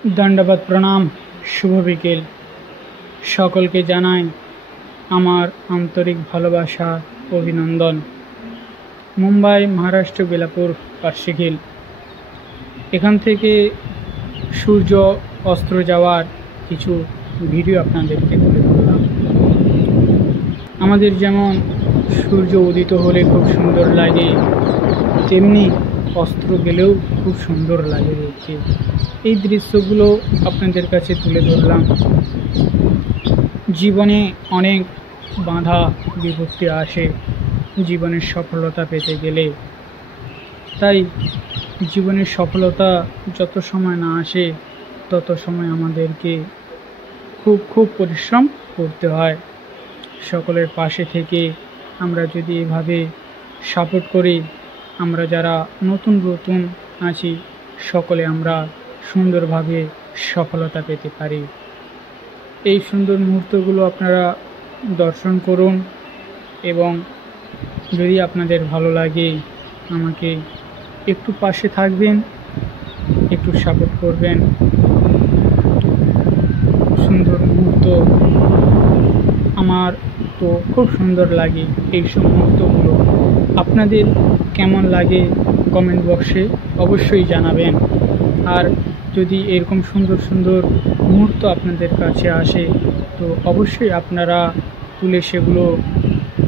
दंडवत प्रणाम। शुभ बिकेल सकलके जानाई आमार आंतरिक भालोबासा अभिनंदन। मुम्बाई महाराष्ट्र बेलापुर पार्शिखिल एखान थेके सूर्य अस्त्र जावार किछु भिडियो आपनादेरके तुले धरलाम। आमादेर जेमन सूर्य उदित होले खूब सुंदर लागे तेमनि अस्त्र गेलेও खूब सुंदर लागे देखते। এই দৃশ্যগুলো আপনাদের কাছে তুলে ধরলাম। জীবনে অনেক বাধা বিপত্তি আসে জীবনের সফলতা পেতে গেলে, তাই জীবনের সফলতা যত সময় না আসে তত সময় আমাদেরকে খুব পরিশ্রম করতে হয়। সকলের পাশে থেকে আমরা যদি এভাবে সাপোর্ট করি, আমরা যারা নতুন আছি সকলে আমরা সুন্দরভাবে সফলতা পেতে পারি। এই সুন্দর মুহূর্তগুলো আপনারা দর্শন করুন এবং যদি আপনাদের ভালো লাগে আমাকে একটু পাশে থাকবেন, একটু সাপোর্ট করবেন। সুন্দর মুহূর্ত আমার তো খুব সুন্দর লাগে। এই সব মুহূর্তগুলো আপনাদের কেমন লাগে কমেন্ট বক্সে অবশ্যই জানাবেন। আর যদি এরকম সুন্দর সুন্দর মুহূর্ত আপনাদের কাছে আসে তো অবশ্যই আপনারা তুলে সেগুলো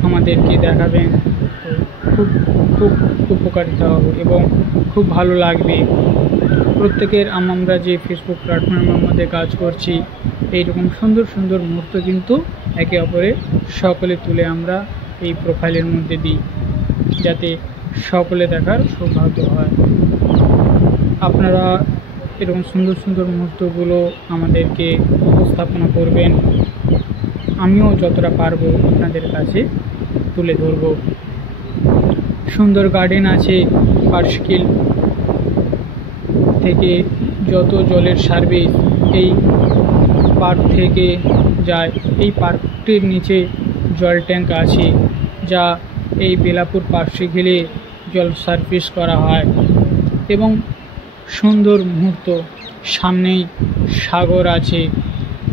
আমাদেরকে দেখাবেন। তো খুব উপকারিতা হবে এবং খুব ভালো লাগবে। প্রত্যেকের আমরা যে ফেসবুক প্ল্যাটফর্মের মধ্যে কাজ করছি এইরকম সুন্দর সুন্দর মুহূর্ত কিন্তু একে অপরের সকলে তুলে আমরা এই প্রোফাইলের মধ্যে দিই, যাতে সকলে দেখার সৌভাগ্য হয়। আপনারা এরকম সুন্দর সুন্দর মুহূর্তগুলো আমাদেরকে উপস্থাপনা করবেন, আমিও যতটা পারবো আপনাদের কাছে তুলে ধরব। সুন্দর গার্ডেন আছে পার্শিখিল থেকে, যত জলের সার্ভিস এই পার্ক থেকে যায়। এই পার্কটির নিচে জল ট্যাঙ্ক আছে যা এই বেলাপুর পার্শিখিলে জল সার্ভিস করা হয়। এবং সুন্দর মুহূর্ত সামনেই সাগর আছে,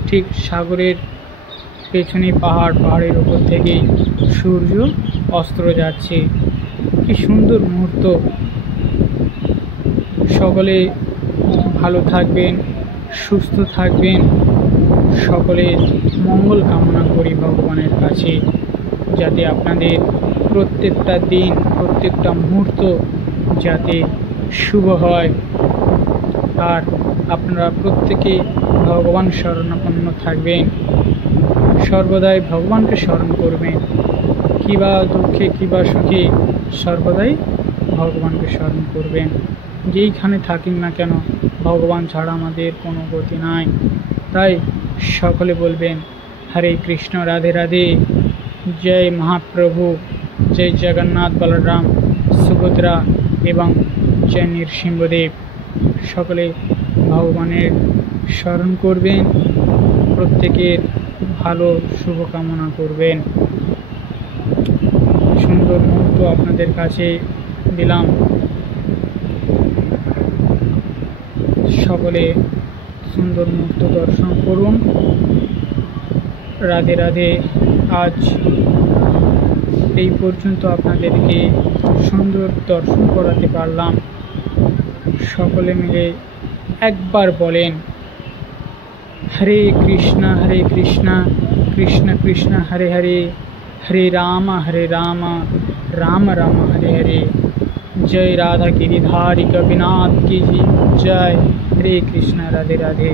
ঠিক সাগরের পেছনে পাহাড়ের উপর থেকে সূর্য অস্ত যাচ্ছে। কি সুন্দর মুহূর্ত। সকলে ভালো থাকবেন, সুস্থ থাকবেন, সকলের মঙ্গল কামনা করি ভগবানের কাছে, যাতে আপনাদের প্রত্যেকটা দিন প্রত্যেকটা মুহূর্ত যাতে শুভ হয়। আর আপনারা প্রত্যেকে ভগবান শরণাপন্ন থাকবেন, সর্বদাই ভগবানকে স্মরণ করবেন। কিবা দুঃখে কিবা সুখে সর্বদাই ভগবানকে স্মরণ করবেন। যেইখানে থাকেন না কেন ভগবান ছাড়া আমাদের কোনো গতি নাই। তাই সকলে বলবেন হরে কৃষ্ণ রাধে রাধে, জয় মহাপ্রভু, জয় জগন্নাথ বলরাম সুভদ্রা এবং জয় নৃসিংহদেব। সকলে ভগবানের স্মরণ করবেন, প্রত্যেকের ভালো শুভকামনা করবেন। সুন্দর মুহূর্ত আপনাদের কাছে দিলাম। সকলে সুন্দর মুহূর্ত দর্শন করুন। রাধে রাধে। আজ এই পর্যন্ত আপনাদেরকে সুন্দর দর্শন করাতে পারলাম। সকলে মিলে একবার বলেন হরে কৃষ্ণ কৃষ্ণ কৃষ্ণ হরে হরে, হরে রাম রাম রাম হরে হরে। जय राधा गिरिधारी कविनाथ की जय। हरे कृष्ण राधे राधे।